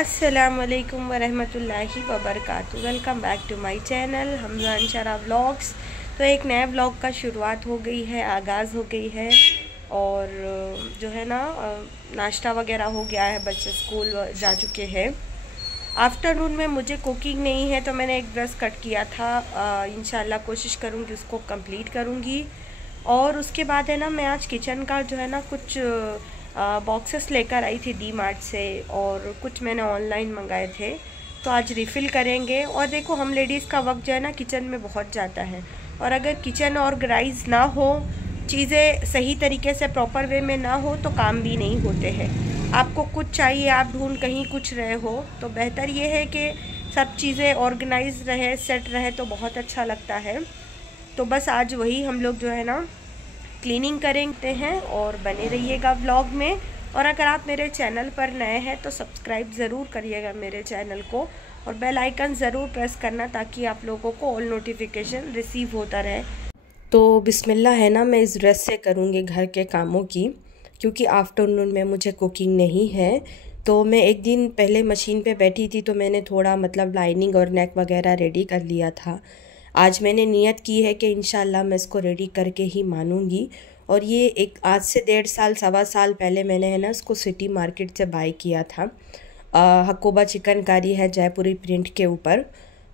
अस्सलामुअलैकुम वरहमतुल्लाहि वबरकातुहू। Welcome back to my channel Hamza Anshara vlogs. तो एक नए व्लॉग का शुरुआत हो गई है, आगाज़ हो गई है। और जो है ना, नाश्ता वगैरह हो गया है, बच्चे स्कूल जा चुके हैं। आफ्टरनून में मुझे कुकिंग नहीं है तो मैंने एक ड्रेस कट किया था। इंशाल्लाह कोशिश करूँगी उसको कंप्लीट करूँगी। और उसके बाद है ना, मैं आज किचन का जो है ना कुछ बॉक्सेस लेकर आई थी डी मार्ट से, और कुछ मैंने ऑनलाइन मंगाए थे। तो आज रिफ़िल करेंगे। और देखो, हम लेडीज़ का वक्त जो है ना किचन में बहुत जाता है, और अगर किचन ऑर्गेनाइज ना हो, चीज़ें सही तरीके से प्रॉपर वे में ना हो, तो काम भी नहीं होते हैं। आपको कुछ चाहिए, आप ढूंढ कहीं कुछ रहे हो, तो बेहतर ये है कि सब चीज़ें ऑर्गेनाइज रहे, सेट रहे, तो बहुत अच्छा लगता है। तो बस आज वही हम लोग जो है ना क्लीनिंग करेंगे हैं, और बने रहिएगा व्लॉग में। और अगर आप मेरे चैनल पर नए हैं तो सब्सक्राइब ज़रूर करिएगा मेरे चैनल को, और बेल आइकन ज़रूर प्रेस करना, ताकि आप लोगों को ऑल नोटिफिकेशन रिसीव होता रहे। तो बिस्मिल्लाह है ना, मैं इस ड्रेस से करूँगी घर के कामों की, क्योंकि आफ्टरनून में मुझे कुकिंग नहीं है। तो मैं एक दिन पहले मशीन पे बैठी थी, तो मैंने थोड़ा मतलब लाइनिंग और नेक वगैरह रेडी कर लिया था। आज मैंने नियत की है कि इंशाल्लाह मैं इसको रेडी करके ही मानूंगी। और ये एक आज से 1.5 साल सवा साल पहले मैंने है ना इसको सिटी मार्केट से बाय किया था। हकोबा चिकनकारी है जयपुरी प्रिंट के ऊपर,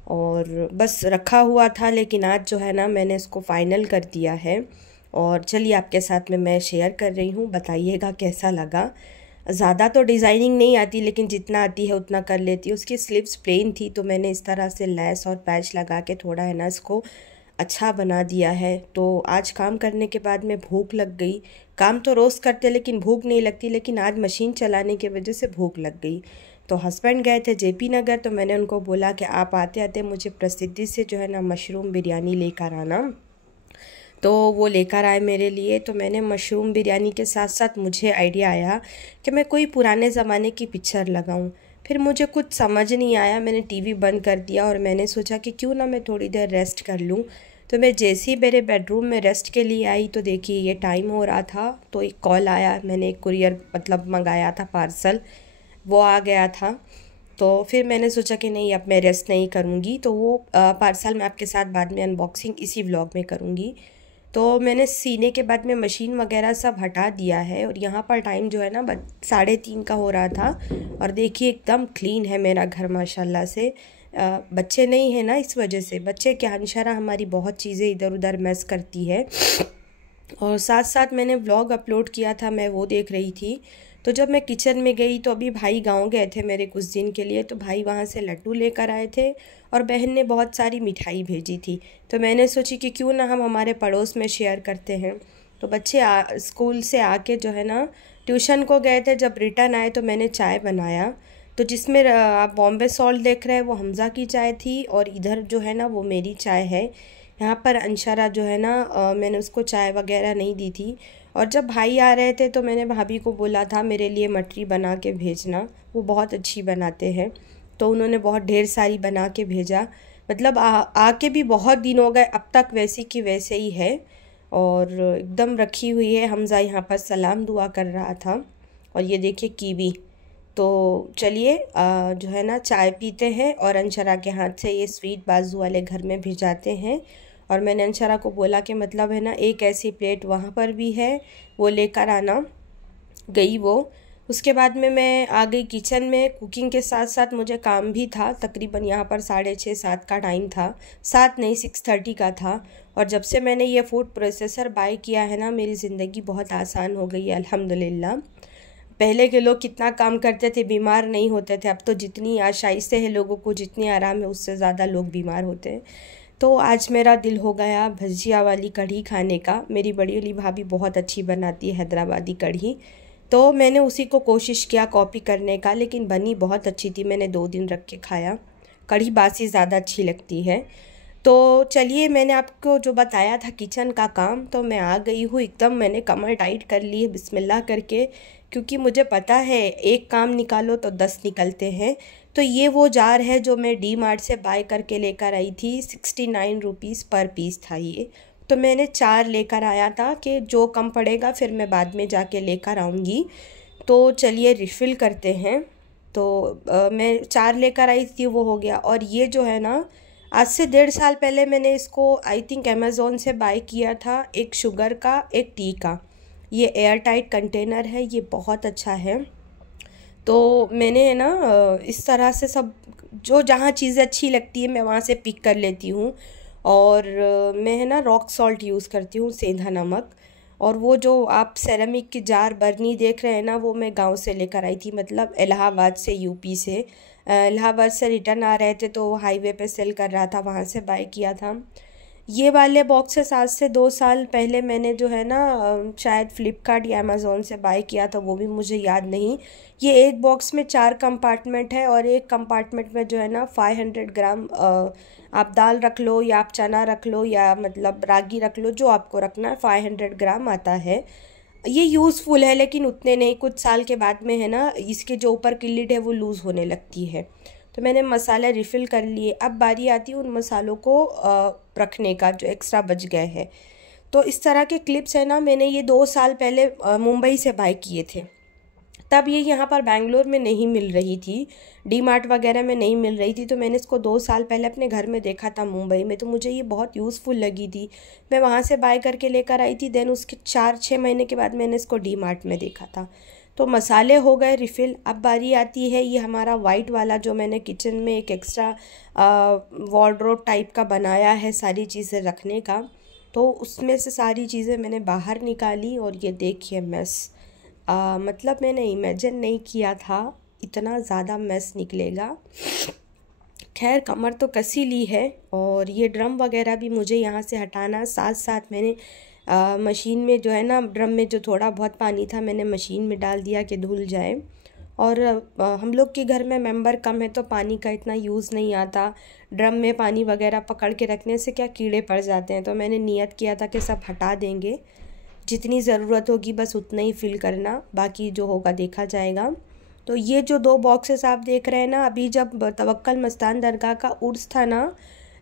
और बस रखा हुआ था, लेकिन आज जो है ना मैंने इसको फ़ाइनल कर दिया है। और चलिए आपके साथ में मैं शेयर कर रही हूँ, बताइएगा कैसा लगा। ज़्यादा तो डिज़ाइनिंग नहीं आती, लेकिन जितना आती है उतना कर लेती हूँ। उसकी स्लीव्स प्लेन थी, तो मैंने इस तरह से लेस और पैच लगा के थोड़ा है ना इसको अच्छा बना दिया है। तो आज काम करने के बाद में भूख लग गई। काम तो रोज़ करते लेकिन भूख नहीं लगती, लेकिन आज मशीन चलाने की वजह से भूख लग गई। तो हस्बैंड गए थे जेपी नगर, तो मैंने उनको बोला कि आप आते आते मुझे प्रसिद्धि से जो है ना मशरूम बिरयानी लेकर आना। तो वो लेकर आए मेरे लिए। तो मैंने मशरूम बिरयानी के साथ साथ मुझे आइडिया आया कि मैं कोई पुराने ज़माने की पिक्चर लगाऊं। फिर मुझे कुछ समझ नहीं आया, मैंने टीवी बंद कर दिया, और मैंने सोचा कि क्यों ना मैं थोड़ी देर रेस्ट कर लूं। तो मैं जैसे ही मेरे बेडरूम में रेस्ट के लिए आई, तो देखिए ये टाइम हो रहा था, तो एक कॉल आया। मैंने एक कुरियर मतलब मंगाया था, पार्सल वो आ गया था। तो फिर मैंने सोचा कि नहीं, अब मैं रेस्ट नहीं करूँगी, तो वो पार्सल मैं आपके साथ बाद में अनबॉक्सिंग इसी व्लॉग में करूँगी। तो मैंने सीने के बाद में मशीन वगैरह सब हटा दिया है, और यहाँ पर टाइम जो है ना 3:30 का हो रहा था। और देखिए एकदम क्लीन है मेरा घर माशाल्लाह से। बच्चे नहीं है ना, इस वजह से। बच्चे क्या, अंशरा हमारी बहुत चीज़ें इधर उधर मैस करती है। और साथ साथ मैंने व्लॉग अपलोड किया था, मैं वो देख रही थी। तो जब मैं किचन में गई, तो अभी भाई गांव गए थे मेरे कुछ दिन के लिए, तो भाई वहाँ से लड्डू लेकर आए थे, और बहन ने बहुत सारी मिठाई भेजी थी। तो मैंने सोची कि क्यों ना हम हमारे पड़ोस में शेयर करते हैं। तो बच्चे स्कूल से आके जो है ना ट्यूशन को गए थे, जब रिटर्न आए तो मैंने चाय बनाया। तो जिसमें आप बॉम्बे सॉल्ट देख रहे हैं, वो हमज़ा की चाय थी, और इधर जो है ना वो मेरी चाय है। यहाँ पर अंशरा जो है ना, मैंने उसको चाय वगैरह नहीं दी थी। और जब भाई आ रहे थे, तो मैंने भाभी को बोला था मेरे लिए मटरी बना के भेजना, वो बहुत अच्छी बनाते हैं। तो उन्होंने बहुत ढेर सारी बना के भेजा। मतलब आके भी बहुत दिन हो गए, अब तक वैसी की वैसे ही है, और एकदम रखी हुई है। हमज़ा यहाँ पर सलाम दुआ कर रहा था। और ये देखिए कीवी। तो चलिए जो है ना चाय पीते हैं, और अंशरा के हाथ से ये स्वीट बाजू वाले घर में भिजाते हैं। और मैंने अंशरा को बोला कि मतलब है ना एक ऐसी प्लेट वहाँ पर भी है, वो लेकर आना। गई वो। उसके बाद में मैं आ गई किचन में। कुकिंग के साथ साथ मुझे काम भी था। तकरीबन यहाँ पर 6:30-7 का टाइम था, 7 नहीं 6:30 का था। और जब से मैंने ये फूड प्रोसेसर बाय किया है ना, मेरी ज़िंदगी बहुत आसान हो गई है अल्हम्दुलिल्लाह। पहले के लोग कितना काम करते थे, बीमार नहीं होते थे। अब तो जितनी आशाइशें हैं लोगों को, जितनी आराम है, उससे ज़्यादा लोग बीमार होते हैं। तो आज मेरा दिल हो गया भजिया वाली कढ़ी खाने का। मेरी बड़ी वाली भाभी बहुत अच्छी बनाती है हैदराबादी कढ़ी, तो मैंने उसी को कोशिश किया कॉपी करने का, लेकिन बनी बहुत अच्छी थी। मैंने 2 दिन रख के खाया। कढ़ी बासी ज़्यादा अच्छी लगती है। तो चलिए, मैंने आपको जो बताया था किचन का काम, तो मैं आ गई हूँ एकदम। मैंने कमर टाइट कर ली है बिस्मिल्लाह करके, क्योंकि मुझे पता है एक काम निकालो तो 10 निकलते हैं। तो ये वो जार है जो मैं डी मार्ट से बाय करके लेकर आई थी। 69 रुपीज़ पर पीस था ये। तो मैंने 4 लेकर आया था कि जो कम पड़ेगा फिर मैं बाद में जाके लेकर आऊँगी। तो चलिए रिफ़िल करते हैं। तो मैं 4 लेकर आई थी, वो हो गया। और ये जो है ना, आज से 1.5 साल पहले मैंने इसको आई थिंक अमेज़ोन से बाय किया था, एक शुगर का एक टी का। ये एयर टाइट कंटेनर है, ये बहुत अच्छा है। तो मैंने ना इस तरह से सब जो जहाँ चीज़ें अच्छी लगती है मैं वहाँ से पिक कर लेती हूँ। और मैं है ना रॉक सॉल्ट यूज़ करती हूँ, सेंधा नमक। और वो जो आप सेरेमिक की जार बर्नी देख रहे हैं ना, वो मैं गांव से लेकर आई थी, मतलब इलाहाबाद से, यूपी से। इलाहाबाद से रिटर्न आ रहे थे तो हाईवे पे सेल कर रहा था, वहाँ से बाय किया था। ये वाले बॉक्सेस आज से 2 साल पहले मैंने जो है ना शायद फ़्लिपकार्ट या अमेज़ोन से बाय किया था, वो भी मुझे याद नहीं। ये एक बॉक्स में 4 कंपार्टमेंट है, और एक कंपार्टमेंट में जो है ना 500 ग्राम आप दाल रख लो, या आप चना रख लो, या मतलब रागी रख लो, जो आपको रखना है। 500 ग्राम आता है। ये यूज़फुल है, लेकिन उतने नहीं। कुछ साल के बाद में है ना, इसके जो ऊपर की लिड है वो लूज़ होने लगती है। तो मैंने मसाले रिफ़िल कर लिए। अब बारी आती है उन मसालों को रखने का जो एक्स्ट्रा बच गए हैं। तो इस तरह के क्लिप्स है ना, मैंने ये 2 साल पहले मुंबई से बाय किए थे। तब ये यहाँ पर बैंगलोर में नहीं मिल रही थी, डी मार्ट वगैरह में नहीं मिल रही थी। तो मैंने इसको 2 साल पहले अपने घर में देखा था मुंबई में, तो मुझे ये बहुत यूज़फुल लगी थी। मैं वहाँ से बाय करके लेकर आई थी। देन उसके 4-6 महीने के बाद मैंने इसको डी मार्ट में देखा था। तो मसाले हो गए रिफ़िल। अब बारी आती है ये हमारा वाइट वाला, जो मैंने किचन में एक एक्स्ट्रा वार्डरोब टाइप का बनाया है सारी चीज़ें रखने का। तो उसमें से सारी चीज़ें मैंने बाहर निकाली, और ये देखिए मेस। मतलब मैंने इमेजिन नहीं किया था इतना ज़्यादा मेस निकलेगा। खैर कमर तो कसी ली है। और ये ड्रम वगैरह भी मुझे यहाँ से हटाना, साथ साथ मैंने मशीन में जो है ना, ड्रम में जो थोड़ा बहुत पानी था मैंने मशीन में डाल दिया कि धुल जाए। और हम लोग के घर में मेंबर कम है तो पानी का इतना यूज़ नहीं आता। ड्रम में पानी वगैरह पकड़ के रखने से क्या कीड़े पड़ जाते हैं। तो मैंने नियत किया था कि सब हटा देंगे, जितनी ज़रूरत होगी बस उतना ही फिल करना, बाकी जो होगा देखा जाएगा। तो ये जो 2 बॉक्सेस आप देख रहे हैं ना, अभी जब तवक्कल मस्तान दरगाह का उर्स था ना,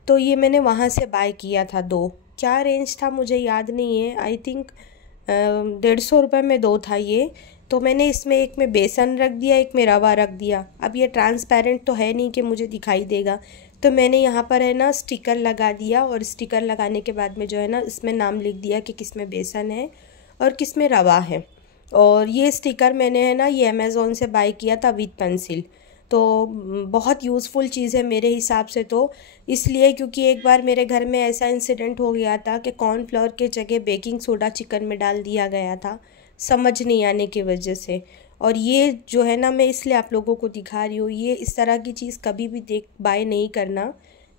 तो ये मैंने वहाँ से बाय किया था 2। क्या रेंज था मुझे याद नहीं है, आई थिंक 150 रुपये में 2 था ये। तो मैंने इसमें एक में बेसन रख दिया, एक में रवा रख दिया। अब ये ट्रांसपेरेंट तो है नहीं कि मुझे दिखाई देगा, तो मैंने यहाँ पर है ना स्टिकर लगा दिया। और स्टिकर लगाने के बाद में जो है ना, इसमें नाम लिख दिया कि किस में बेसन है और किस में रवा है। और ये स्टिकर मैंने है ना ये अमेज़ोन से बाय किया था विद पेंसिल। तो बहुत यूज़फुल चीज़ है मेरे हिसाब से तो, इसलिए क्योंकि एक बार मेरे घर में ऐसा इंसिडेंट हो गया था कि कॉर्नफ्लोर के जगह बेकिंग सोडा चिकन में डाल दिया गया था, समझ नहीं आने की वजह से। और ये जो है ना, मैं इसलिए आप लोगों को दिखा रही हूँ, ये इस तरह की चीज़ कभी भी बाय नहीं करना।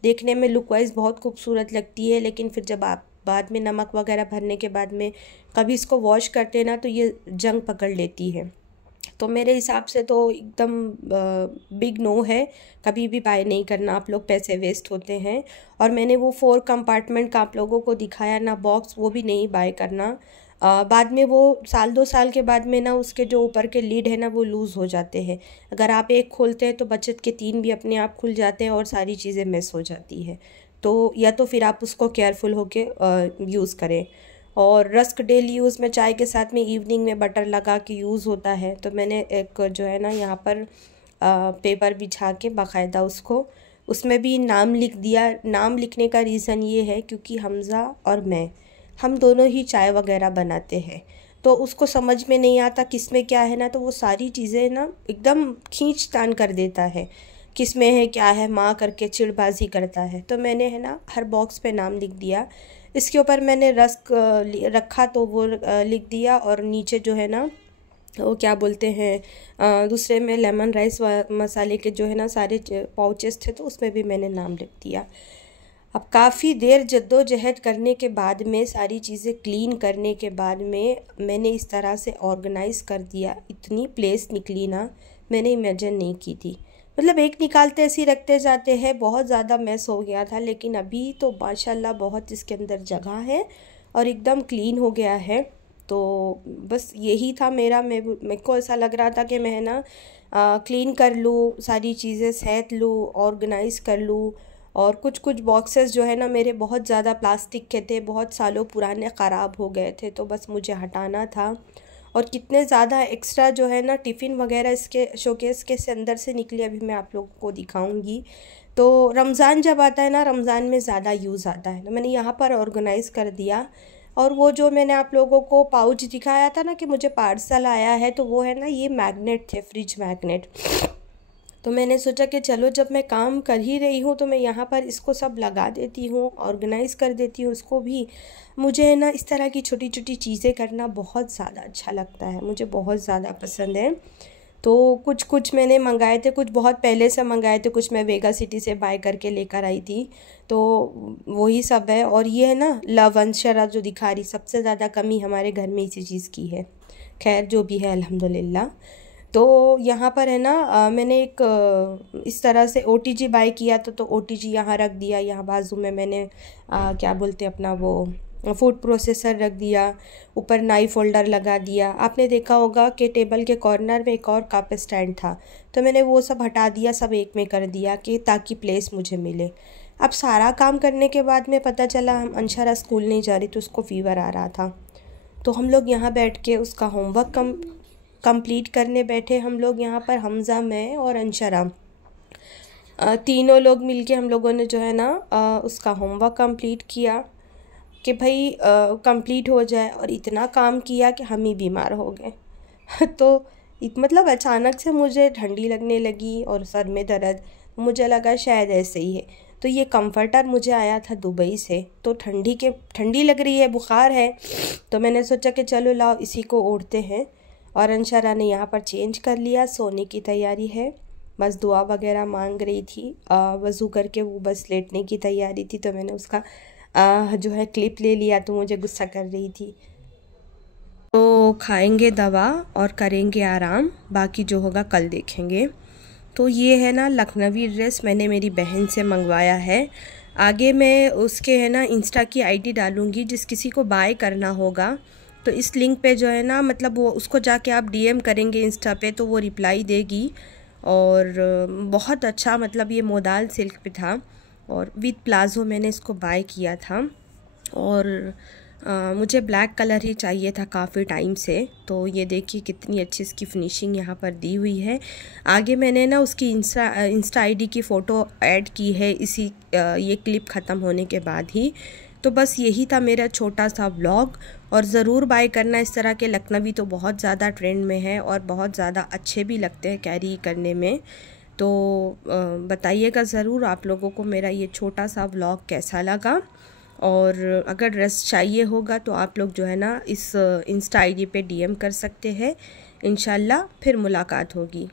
देखने में लुक वाइज बहुत खूबसूरत लगती है, लेकिन फिर जब आप बाद में नमक वगैरह भरने के बाद में कभी इसको वॉश करते हैं ना, तो ये जंग पकड़ लेती है। तो मेरे हिसाब से तो एकदम बिग नो है, कभी भी बाय नहीं करना आप लोग, पैसे वेस्ट होते हैं। और मैंने वो 4 कंपार्टमेंट का आप लोगों को दिखाया ना बॉक्स, वो भी नहीं बाय करना। बाद में वो 1-2 साल के बाद में ना उसके जो ऊपर के लीड है ना वो लूज़ हो जाते हैं। अगर आप एक खोलते हैं तो बचत के 3 भी अपने आप खुल जाते हैं और सारी चीज़ें मिस हो जाती है। तो या तो फिर आप उसको केयरफुल होके यूज़ करें। और रस्क डेली यूज़ में चाय के साथ में इवनिंग में बटर लगा के यूज़ होता है। तो मैंने एक जो है ना यहाँ पर पेपर बिछा के बाकायदा उसको, उसमें भी नाम लिख दिया। नाम लिखने का रीज़न ये है क्योंकि हमज़ा और मैं, हम दोनों ही चाय वगैरह बनाते हैं, तो उसको समझ में नहीं आता किस में क्या है ना, तो वो सारी चीज़ें ना एकदम खींच तान कर देता है, किस में है क्या है, माँ करके चिड़बाजी करता है। तो मैंने है ना हर बॉक्स पे नाम लिख दिया। इसके ऊपर मैंने रस्क रखा तो वो लिख दिया, और नीचे जो है ना वो क्या बोलते हैं दूसरे में लेमन राइस मसाले के जो है ना सारे पाउचेस थे, तो उसमें भी मैंने नाम लिख दिया। अब काफ़ी देर जद्दोजहद करने के बाद में, सारी चीज़ें क्लीन करने के बाद में मैंने इस तरह से ऑर्गेनाइज़ कर दिया। इतनी प्लेस निकली ना, मैंने इमेजिन नहीं की थी। मतलब एक निकालते ऐसे ही रखते जाते हैं, बहुत ज़्यादा मैस हो गया था, लेकिन अभी तो माशाल्लाह बहुत इसके अंदर जगह है और एकदम क्लीन हो गया है। तो बस यही था मेरे को ऐसा लग रहा था कि मैं ना क्लीन कर लूँ, सारी चीज़ें सेट लूँ, ऑर्गेनाइज़ कर लूँ। और कुछ कुछ बॉक्सेस जो है ना मेरे बहुत ज़्यादा प्लास्टिक के थे, बहुत सालों पुराने ख़राब हो गए थे, तो बस मुझे हटाना था। और कितने ज़्यादा एक्स्ट्रा जो है ना टिफ़िन वगैरह इसके शोकेस के से अंदर से निकले, अभी मैं आप लोगों को दिखाऊंगी। तो रमज़ान जब आता है ना, रमज़ान में ज़्यादा यूज़ आता है, तो मैंने यहाँ पर ऑर्गेनाइज़ कर दिया। और वो जो मैंने आप लोगों को पाउच दिखाया था ना कि मुझे पार्सल आया है, तो वो है ना ये मैग्नेट थे, फ्रिज मैग्नेट। तो मैंने सोचा कि चलो जब मैं काम कर ही रही हूँ तो मैं यहाँ पर इसको सब लगा देती हूँ, ऑर्गेनाइज़ कर देती हूँ इसको भी। मुझे है ना इस तरह की छोटी छोटी चीज़ें करना बहुत ज़्यादा अच्छा लगता है, मुझे बहुत ज़्यादा पसंद है। तो कुछ मैंने मंगाए थे, कुछ बहुत पहले से मंगाए थे, कुछ मैं वेगा सिटी से बाय करके लेकर आई थी। तो वही सब है। और ये है ना लव अंशरा जो दिखा रही, सबसे ज़्यादा कमी हमारे घर में इसी चीज़ की है। खैर जो भी है अल्हम्दुलिल्लाह। तो यहाँ पर है ना मैंने एक इस तरह से OTG बाय किया था, तो OTG यहाँ रख दिया। यहाँ बाजू में मैंने क्या बोलते हैं अपना वो फूड प्रोसेसर रख दिया। ऊपर नाइफ होल्डर लगा दिया। आपने देखा होगा कि टेबल के कॉर्नर में एक और कप स्टैंड था, तो मैंने वो सब हटा दिया, सब एक में कर दिया कि ताकि प्लेस मुझे मिले। अब सारा काम करने के बाद में पता चला हम अंशरा स्कूल नहीं जा रही, तो उसको फ़ीवर आ रहा था। तो हम लोग यहाँ बैठ के उसका होमवर्क कंप्लीट करने बैठे। हम लोग यहाँ पर हमज़ा, मैं और अंशरा, तीनों लोग मिलके हम लोगों ने जो है ना उसका होमवर्क कंप्लीट किया कि भाई कंप्लीट हो जाए। और इतना काम किया कि हम ही बीमार हो गए। तो मतलब अचानक से मुझे ठंडी लगने लगी और सर में दर्द, मुझे लगा शायद ऐसे ही है। तो ये कंफर्टर मुझे आया था दुबई से, तो ठंडी लग रही है, बुखार है, तो मैंने सोचा कि चलो लाओ इसी को ओढ़ते हैं। और अंशरा ने यहाँ पर चेंज कर लिया, सोने की तैयारी है, बस दुआ वगैरह मांग रही थी। वज़ू करके वो बस लेटने की तैयारी थी, तो मैंने उसका जो है क्लिप ले लिया, तो मुझे गुस्सा कर रही थी। तो खाएंगे दवा और करेंगे आराम, बाकी जो होगा कल देखेंगे। तो ये है ना लखनवी ड्रेस मैंने मेरी बहन से मंगवाया है। आगे मैं उसके है ना इंस्टा की ID डालूँगी, जिस किसी को बाय करना होगा तो इस लिंक पे जो है ना, मतलब वो उसको जाके आप DM करेंगे इंस्टा पे, तो वो रिप्लाई देगी। और बहुत अच्छा, मतलब ये मोदाल सिल्क पे था और विद प्लाज़ो मैंने इसको बाय किया था। और मुझे ब्लैक कलर ही चाहिए था काफ़ी टाइम से। तो ये देखिए कितनी अच्छी इसकी फिनिशिंग यहाँ पर दी हुई है। आगे मैंने ना उसकी इंस्टा ID की फ़ोटो ऐड की है इसी ये क्लिप ख़त्म होने के बाद ही। तो बस यही था मेरा छोटा सा व्लॉग। और ज़रूर बाय करना, इस तरह के लखनवी तो बहुत ज़्यादा ट्रेंड में है और बहुत ज़्यादा अच्छे भी लगते हैं कैरी करने में। तो बताइएगा ज़रूर आप लोगों को मेरा ये छोटा सा व्लॉग कैसा लगा। और अगर ड्रेस चाहिए होगा तो आप लोग जो है ना इस इंस्टा ID पे DM कर सकते हैं। इंशाल्लाह फिर मुलाकात होगी।